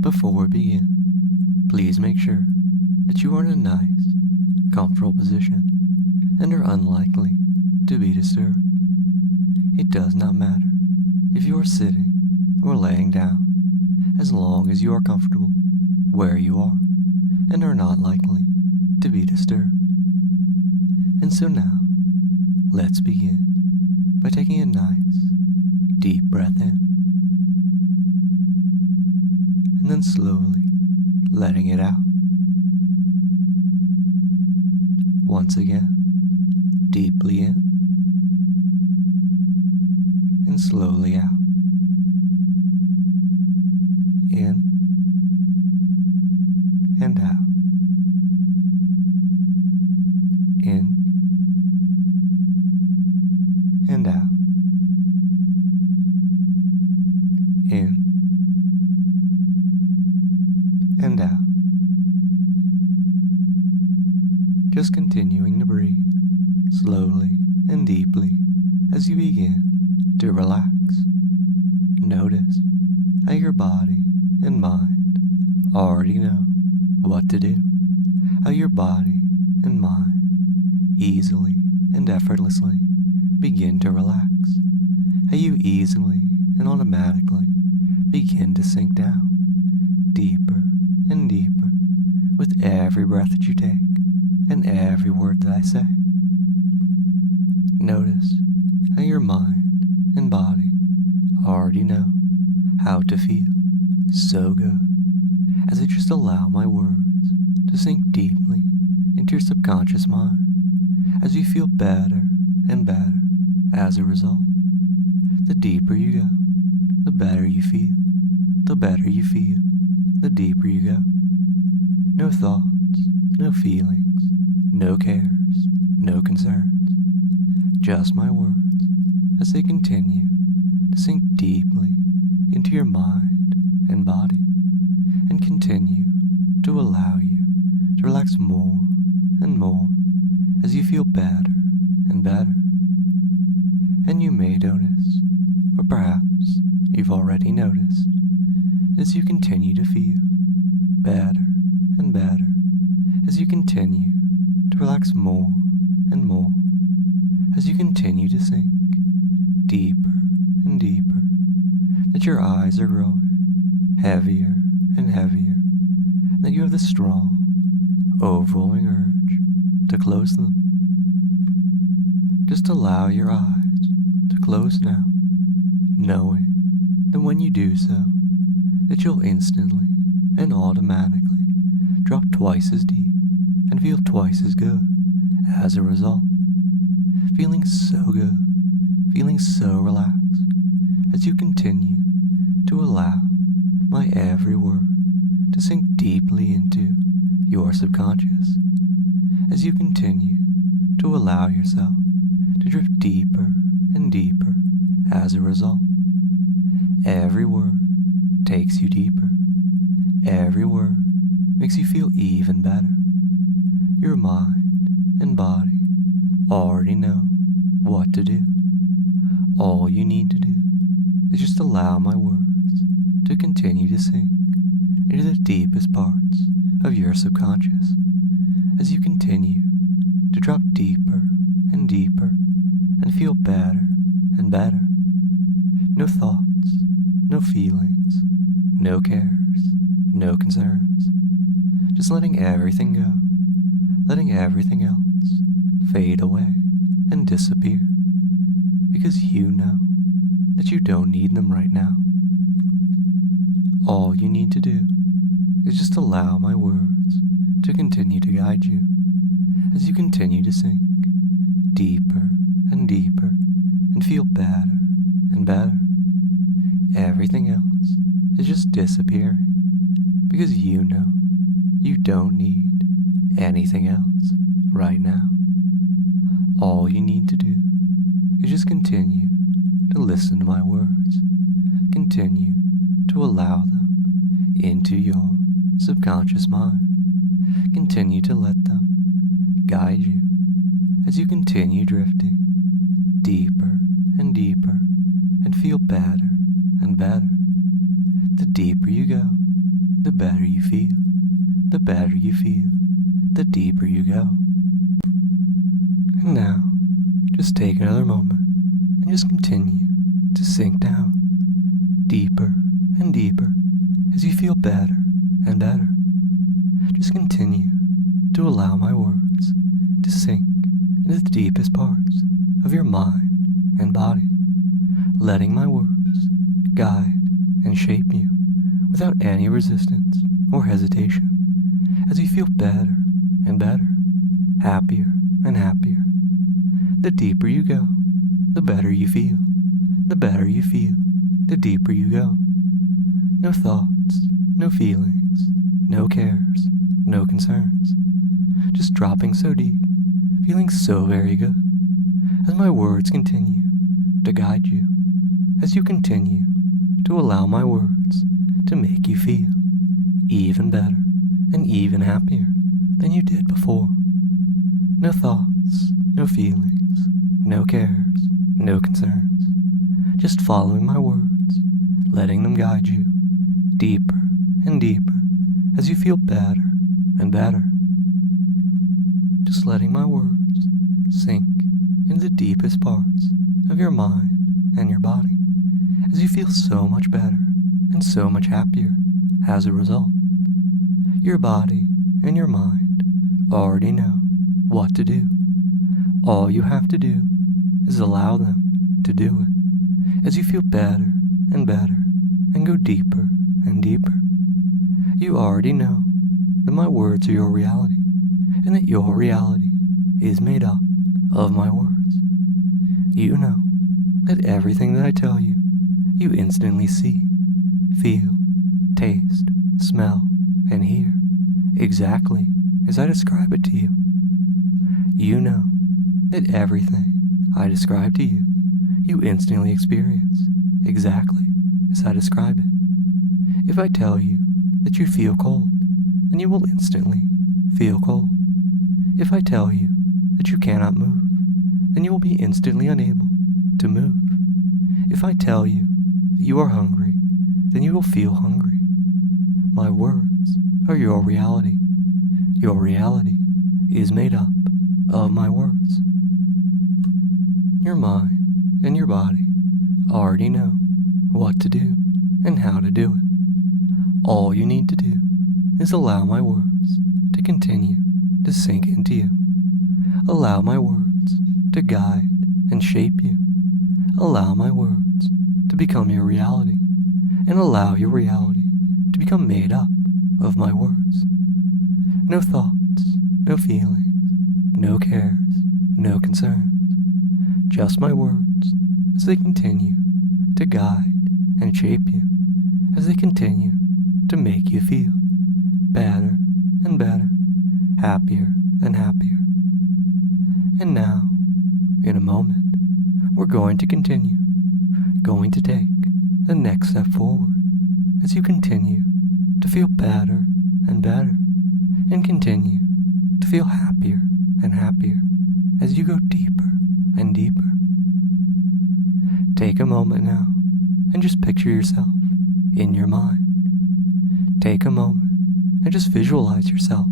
Before we begin, please make sure that you are in a nice, comfortable position and are unlikely to be disturbed. It does not matter if you are sitting or laying down, as long as you are comfortable where you are and are not likely to be disturbed. And so now, let's begin by taking a nice, deep breath in, and then slowly letting it out. Once again, deeply in, and slowly out. In and out. In and out. In and out. Just continuing to breathe slowly and deeply as you begin to relax. Notice how your body and mind already know what to do, how your body and mind easily and effortlessly begin to relax, how you easily and automatically begin to sink down deeper and deeper with every breath that you take and every word that I say. Notice how your mind and body already know how to feel so good as I just allow my words to sink deeply into your subconscious mind as you feel better and better as a result. The deeper you go, the better you feel. The better you feel, the deeper you go. No thoughts, no feelings, no cares, no concerns. Just my words as they continue to sink deeply into your mind and body and continue to allow you to relax more and more as you feel better and better. And you may notice, or perhaps you've already noticed, as you continue to feel better and better, as you continue to relax more and more, as you continue to sink deeper and deeper, that your eyes are growing heavier and heavier, and that you have the strong, overwhelming urge to close them. Just allow your eyes to close now, knowing that when you do so, that you'll instantly and automatically drop twice as deep and feel twice as good as a result. Feeling so good, feeling so relaxed as you continue to allow my every word to sink deeply into your subconscious, as you continue to allow yourself to drift deeper and deeper as a result. Every word takes you deeper. Every word makes you feel even better. Your mind and body already know what to do. All you need to do is just allow my words to continue to sink into the deepest parts of your subconscious as you continue to drop deeper and deeper and feel better and better. No thoughts, no feelings, no cares, no concerns. Just letting everything go, letting everything else fade away and disappear, because you know that you don't need them right now. All you need to do is just allow my words to continue to guide you as you continue to sink deeper and deeper and feel better and better. Everything else is just disappearing because you know you don't need anything else right now. All you need to do is just continue to listen to my words, continue to allow them into your subconscious mind, continue to let them guide you as you continue drifting deeper and deeper and feel better and better. The deeper you go, the better you feel. The better you feel, the deeper you go. And now, just take another moment and just continue to sink down deeper and deeper as you feel better and better. Just continue to allow my words to sink into the deepest parts of your mind and body, letting my words guide and shape you without any resistance or hesitation as you feel better and better, happier and happier. The deeper you go, the better you feel. The better you feel, the deeper you go. No thoughts, no feelings, no cares, no concerns. Just dropping so deep, feeling so very good, as my words continue to guide you, as you continue to allow my words to make you feel even better and even happier than you did before. No thoughts, no feelings, no cares, no concerns. Just following my words, letting them guide you deeper and deeper as you feel better and better. Just letting my words sink into the deepest parts of your mind and your body as you feel so much better and so much happier as a result. Your body and your mind already know what to do. All you have to do is allow them to do it as you feel better and better and go deeper and deeper. You already know that my words are your reality and that your reality is made up of my words. You know that everything that I tell you, you instantly see, feel, taste, smell, and hear exactly as I describe it to you. You know that everything I describe to you, you instantly experience exactly as I describe it. If I tell you that you feel cold, then you will instantly feel cold. If I tell you that you cannot move, then you will be instantly unable to move. If I tell you that you are hungry, then you will feel hungry. My words are your reality. Your reality is made up of my words. Your mind and your body already know what to do and how to do it. All you need to do is allow my words to continue to sink into you. Allow my words to guide and shape you. Allow my words to become your reality, and allow your reality to become made up of my words. No thoughts, no feelings, no cares, no concerns. Just my words as they continue to guide and shape you, as they continue to make you feel better and better, happier and happier. And now, in a moment, we're going to continue, going to take the next step forward as you continue to feel better and better, and continue to feel happier and happier as you go deeper and deeper. Take a moment now and just picture yourself in your mind. Take a moment and just visualize yourself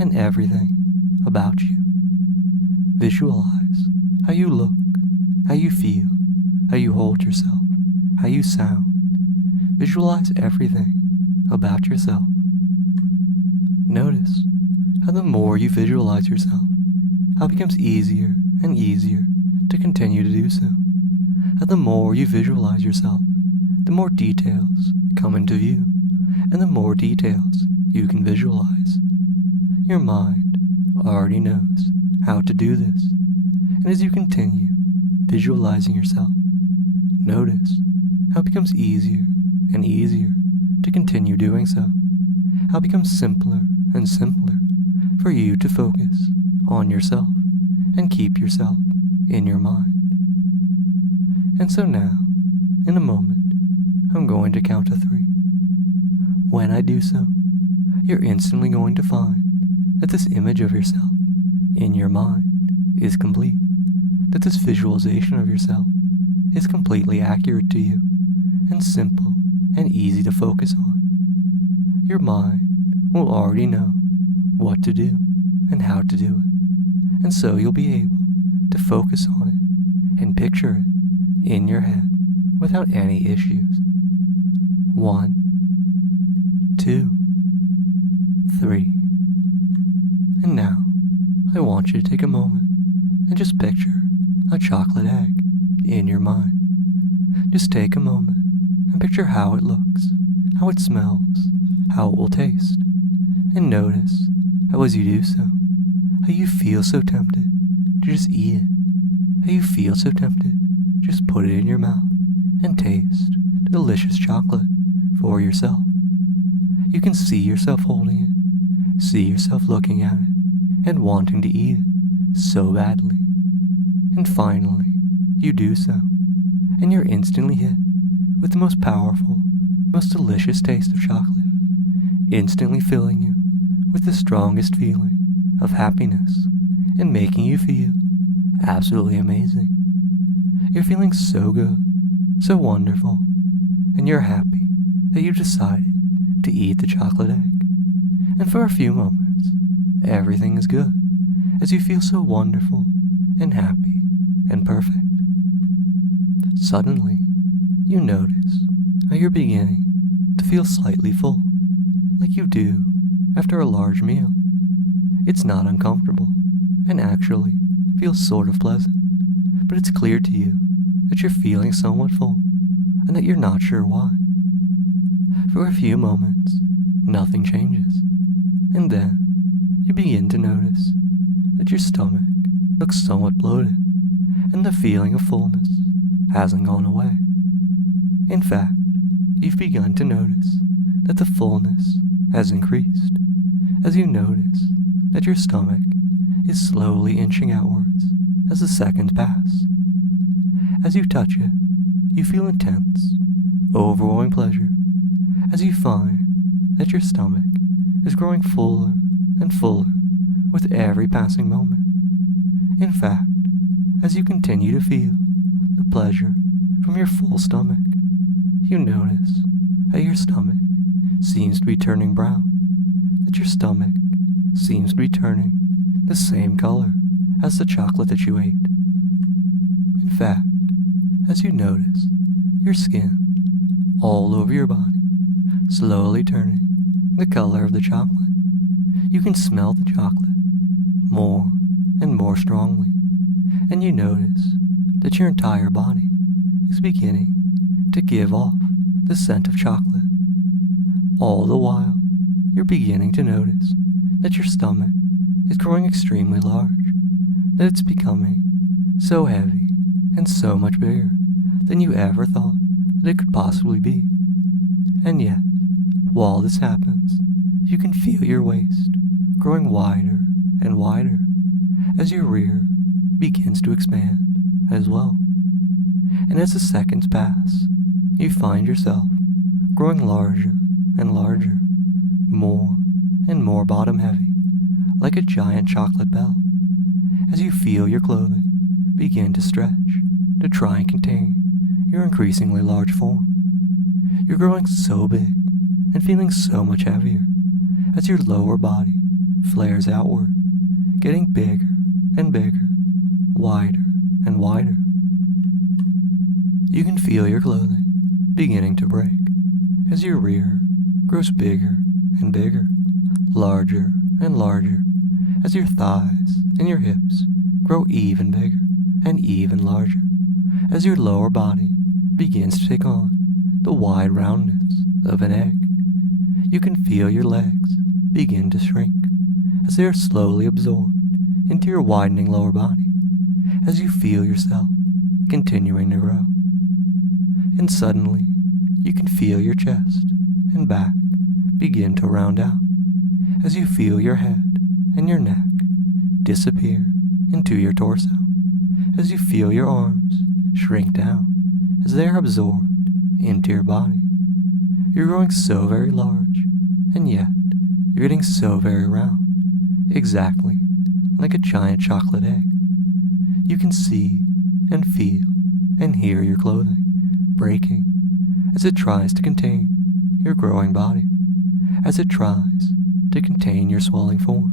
and everything about you. Visualize how you look, how you feel, how you hold yourself, how you sound. Visualize everything about yourself. Notice how the more you visualize yourself, how it becomes easier and easier to continue to do so. How the more you visualize yourself, the more details come into view, and the more details you can visualize. Your mind already knows how to do this, and as you continue visualizing yourself, notice how it becomes easier and easier to continue doing so. How it becomes simpler and simpler for you to focus on yourself and keep yourself in your mind. And so now, in a moment, I'm going to count to 3. When I do so, you're instantly going to find that this image of yourself in your mind is complete, that this visualization of yourself is completely accurate to you and simple and easy to focus on. Your mind will already know what to do and how to do it, and so you'll be able to focus on it and picture it in your head without any issues. 1, 2, 3. And now, I want you to take a moment and just picture a chocolate egg in your mind. Just take a moment and picture how it looks, how it smells, how it will taste, and notice how as you do so, how you feel so tempted to just eat it, how you feel so tempted to just put it in your mouth and taste the delicious chocolate for yourself. You can see yourself holding it, see yourself looking at it, and wanting to eat it so badly. And finally, you do so, and you're instantly hit with the most powerful, most delicious taste of chocolate, instantly filling you with the strongest feeling of happiness and making you feel absolutely amazing. You're feeling so good, so wonderful, and you're happy that you decided to eat the chocolate egg. And for a few moments, everything is good as you feel so wonderful and happy and perfect. Suddenly, you notice how you're beginning to feel slightly full, like you do after a large meal. It's not uncomfortable and actually feels sort of pleasant, but it's clear to you that you're feeling somewhat full and that you're not sure why. For a few moments, nothing changes, and then you begin to notice that your stomach looks somewhat bloated and the feeling of fullness hasn't gone away. In fact, you've begun to notice that the fullness has increased as you notice that your stomach is slowly inching outwards as the seconds pass. As you touch it, you feel intense, overwhelming pleasure as you find that your stomach is growing fuller and fuller with every passing moment. In fact, as you continue to feel the pleasure from your full stomach, you notice that your stomach seems to be turning brown, that your stomach seems to be turning the same color as the chocolate that you ate. In fact, as you notice your skin all over your body slowly turning the color of the chocolate, you can smell the chocolate more and more strongly, and you notice that your entire body is beginning to give off the scent of chocolate. All the while, you're beginning to notice that your stomach is growing extremely large, that it's becoming so heavy and so much bigger than you ever thought that it could possibly be. And yet, while this happens, you can feel your waist growing wider and wider as your rear begins to expand as well. And as the seconds pass, you find yourself growing larger and larger, more and more bottom heavy, like a giant chocolate bell, as you feel your clothing begin to stretch to try and contain your increasingly large form. You're growing so big and feeling so much heavier as your lower body flares outward, getting bigger and bigger, wider and wider. You can feel your clothing beginning to break as your rear grows bigger and bigger, larger and larger, as your thighs and your hips grow even bigger and even larger, as your lower body begins to take on the wide roundness of an egg. You can feel your legs begin to shrink as they are slowly absorbed into your widening lower body, as you feel yourself continuing to grow. And suddenly, you can feel your chest and back begin to round out as you feel your head and your neck disappear into your torso, as you feel your arms shrink down as they are absorbed into your body. You're growing so very large, and yet you're getting so very round, exactly like a giant chocolate egg. You can see and feel and hear your clothing breaking as it tries to contain your growing body, as it tries to contain your swelling form,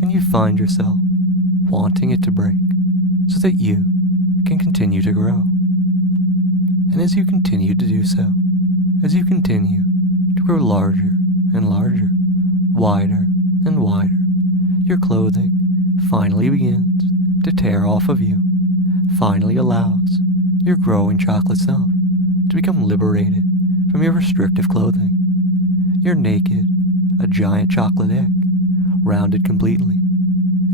and you find yourself wanting it to break so that you can continue to grow. And as you continue to do so, as you continue to grow larger and larger, wider and wider, your clothing finally begins to tear off of you, finally allows your growing chocolate self to become liberated from your restrictive clothing. You're naked, a giant chocolate egg, rounded completely,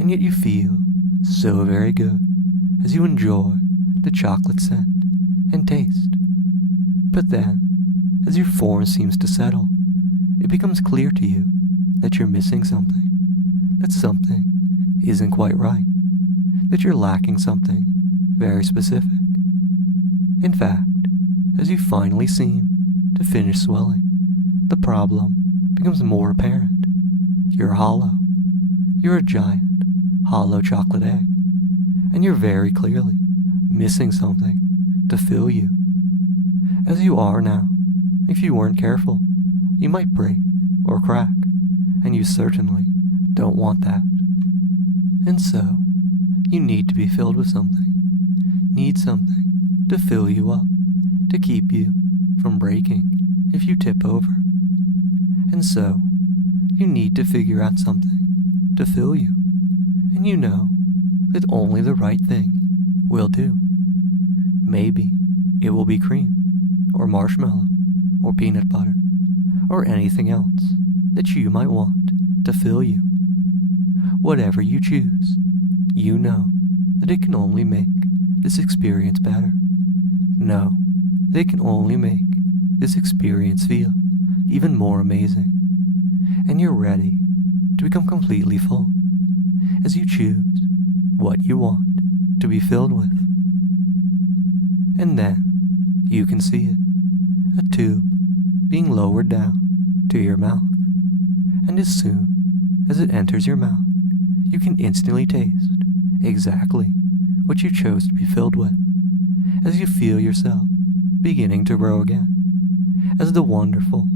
and yet you feel so very good as you enjoy the chocolate scent and taste. But then, as your form seems to settle, it becomes clear to you that you're missing something, that something isn't quite right, that you're lacking something very specific. In fact, as you finally seem to finish swelling, the problem becomes more apparent. You're hollow. You're a giant, hollow chocolate egg, and you're very clearly missing something to fill you. As you are now, if you weren't careful, you might break or crack, and you certainly don't want that. And so, you need to be filled with something, need something to fill you up, to keep you from breaking if you tip over. And so, you need to figure out something to fill you, and you know that only the right thing will do. Maybe it will be cream, or marshmallow, or peanut butter, or anything else that you might want to fill you. Whatever you choose, you know that it can only make this experience better. Know that it can only make this experience feel even more amazing. And you're ready to become completely full as you choose what you want to be filled with. And then you can see it, a tube being lowered down to your mouth. And as soon as it enters your mouth, you can instantly taste exactly what you chose to be filled with, as you feel yourself beginning to grow again, as the wonderful,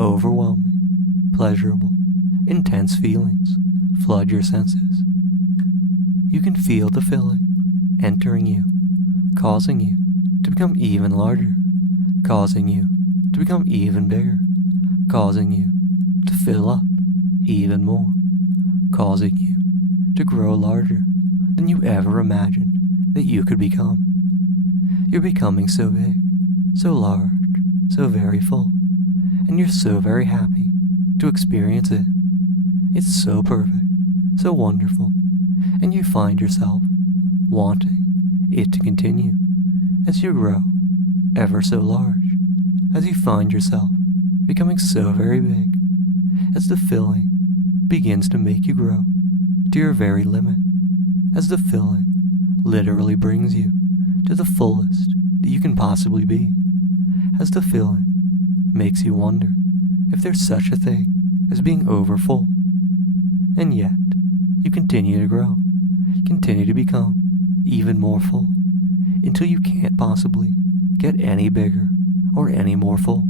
overwhelming, pleasurable, intense feelings flood your senses. You can feel the filling entering you, causing you to become even larger, causing you to become even bigger, causing you to fill up even more, causing you to grow larger than you ever imagined that you could become. You're becoming so big, so large, so very full, and you're so very happy to experience it. It's so perfect, so wonderful, and you find yourself wanting it to continue as you grow ever so large, as you find yourself becoming so very big, as the filling begins to make you grow to your very limit, as the filling literally brings you to the fullest that you can possibly be, as the filling makes you wonder if there's such a thing as being overfull. And yet, you continue to grow, continue to become even more full, until you can't possibly get any bigger or any more full.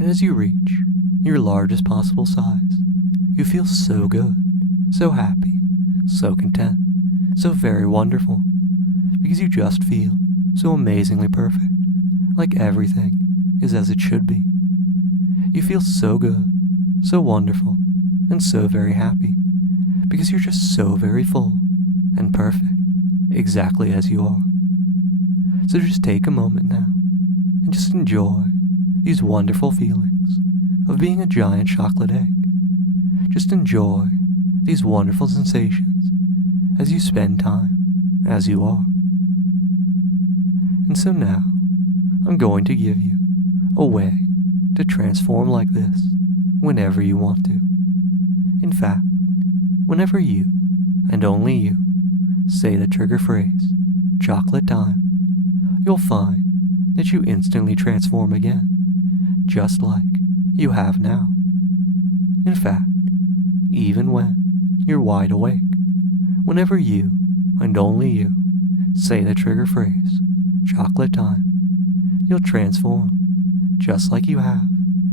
And as you reach your largest possible size, you feel so good, so happy, so content, so very wonderful, because you just feel so amazingly perfect, like everything is as it should be. You feel so good, so wonderful, and so very happy, because you're just so very full and perfect, exactly as you are. So just take a moment now and just enjoy these wonderful feelings of being a giant chocolate egg. Just enjoy these wonderful sensations as you spend time as you are. And so now, I'm going to give you a way to transform like this whenever you want to. In fact, whenever you, and only you, say the trigger phrase, chocolate time, you'll find that you instantly transform again, just like you have now. In fact, even when you're wide awake, whenever you, and only you, say the trigger phrase, chocolate time. You'll transform just like you have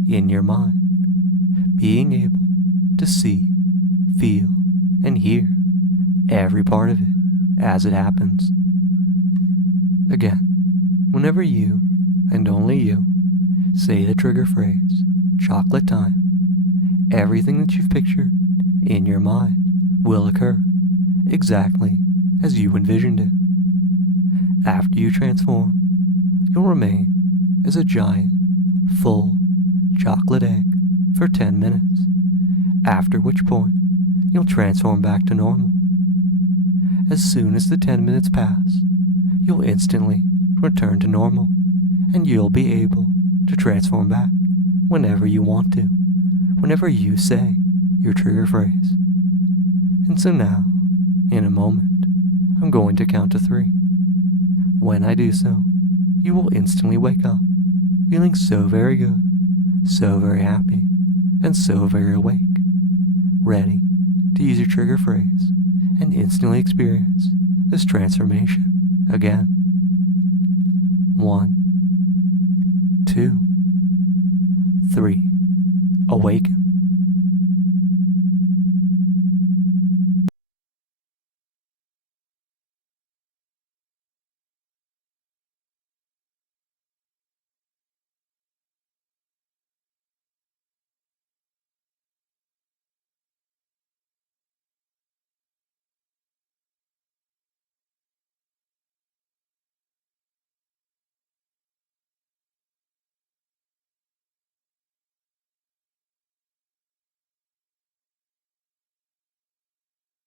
in your mind, being able to see, feel, and hear every part of it as it happens. Again, whenever you, and only you, say the trigger phrase, chocolate time, everything that you've pictured in your mind will occur exactly as you envisioned it. After you transform, you'll remain as a giant, full chocolate egg for 10 minutes, after which point you'll transform back to normal. As soon as the 10 minutes pass, you'll instantly return to normal, and you'll be able to transform back whenever you want to, whenever you say your trigger phrase. And so now, in a moment, I'm going to count to 3. When I do so, you will instantly wake up, feeling so very good, so very happy, and so very awake, ready to use your trigger phrase and instantly experience this transformation again. 1, 2, 3. Awaken.